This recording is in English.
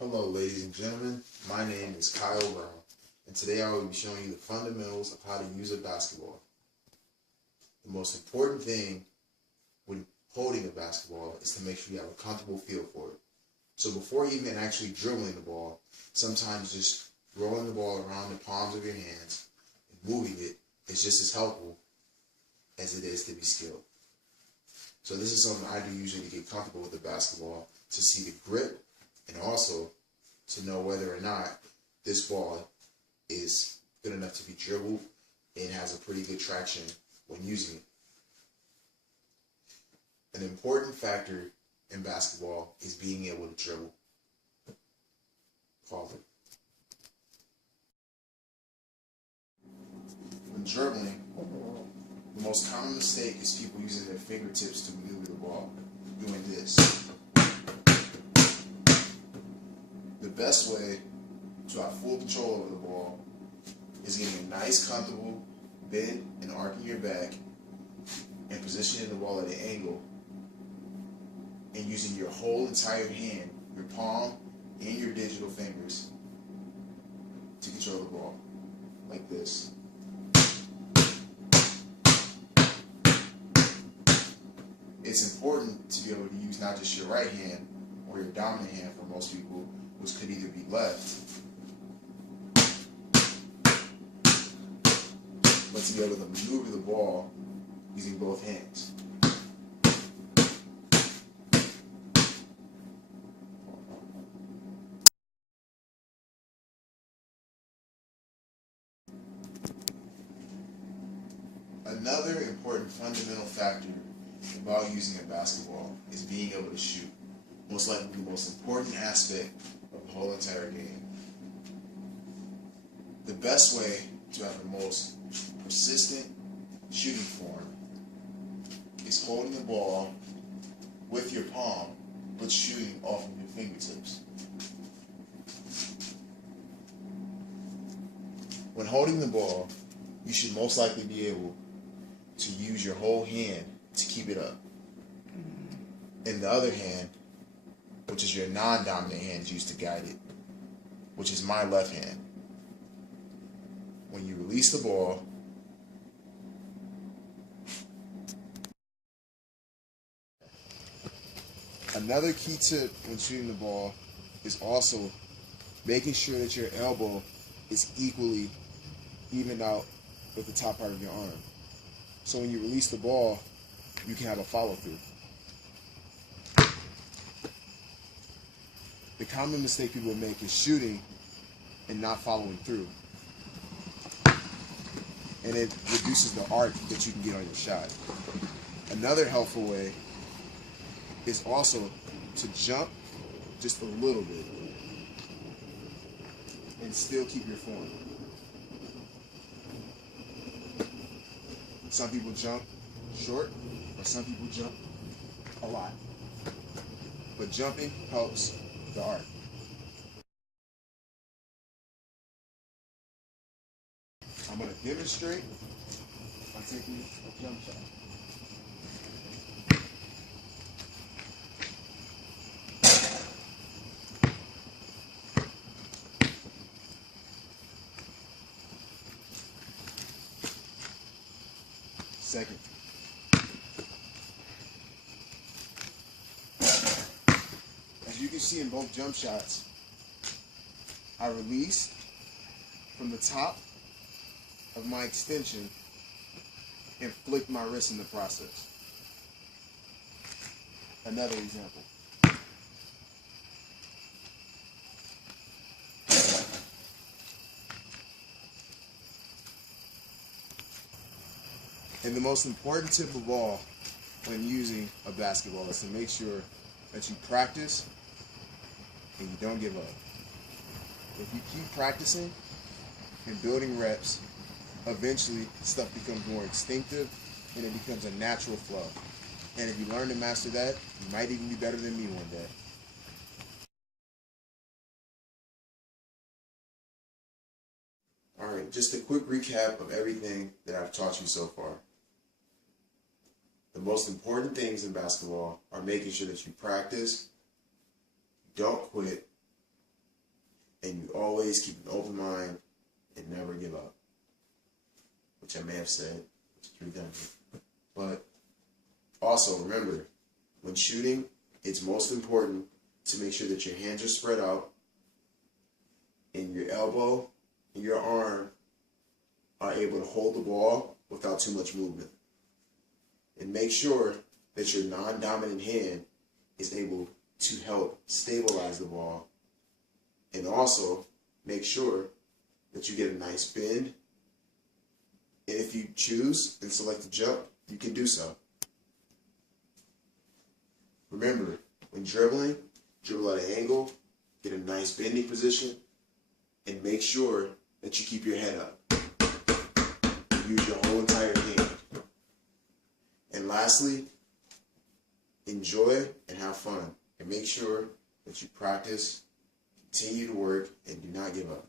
Hello, ladies and gentlemen. My name is Kyle Brown, and today I will be showing you the fundamentals of how to use a basketball. The most important thing when holding a basketball is to make sure you have a comfortable feel for it. So before even actually dribbling the ball, sometimes just rolling the ball around the palms of your hands and moving it is just as helpful as it is to be skilled. So this is something I do usually to get comfortable with the basketball, to see the grip, and also to know whether or not this ball is good enough to be dribbled and has a pretty good traction when using it. An important factor in basketball is being able to dribble. Pause it. When dribbling, the most common mistake is people using their fingertips to maneuver the ball, doing this. The best way to have full control over the ball is getting a nice, comfortable bend and arcing your back and positioning the ball at an angle and using your whole entire hand, your palm and your digital fingers, to control the ball, like this. It's important to be able to use not just your right hand or your dominant hand for most people, which could either be left, but to be able to maneuver the ball using both hands. Another important fundamental factor about using a basketball is being able to shoot. Most likely the most important aspect of the whole entire game. The best way to have the most persistent shooting form is holding the ball with your palm, but shooting off of your fingertips. When holding the ball, you should most likely be able to use your whole hand to keep it up. And the other hand, which is your non-dominant hand, is used to guide it, which is my left hand. When you release the ball, another key tip when shooting the ball is also making sure that your elbow is equally evened out with the top part of your arm. So when you release the ball, you can have a follow-through. The common mistake people make is shooting and not following through. And it reduces the arc that you can get on your shot. Another helpful way is also to jump just a little bit and still keep your form. Some people jump short, or some people jump a lot. But jumping helps the arc. I'm going to demonstrate by taking a jump shot. Second. As you can see in both jump shots, I released from the top of my extension and flicked my wrist in the process. Another example. And the most important tip of all when using a basketball is to make sure that you practice and you don't give up. If you keep practicing and building reps, eventually stuff becomes more instinctive and it becomes a natural flow. And if you learn to master that, you might even be better than me one day. Alright, just a quick recap of everything that I've taught you so far. The most important things in basketball are making sure that you practice, don't quit, and you always keep an open mind and never give up, which I may have said was redundant. But also remember, when shooting, it's most important to make sure that your hands are spread out and your elbow and your arm are able to hold the ball without too much movement. And make sure that your non-dominant hand is able to help stabilize the ball. And also make sure that you get a nice bend. And if you choose and select to jump, you can do so. Remember, when dribbling, dribble at an angle, get a nice bending position, and make sure that you keep your head up. Use your whole entire hand. And lastly, enjoy and have fun. And make sure that you practice, continue to work, and do not give up.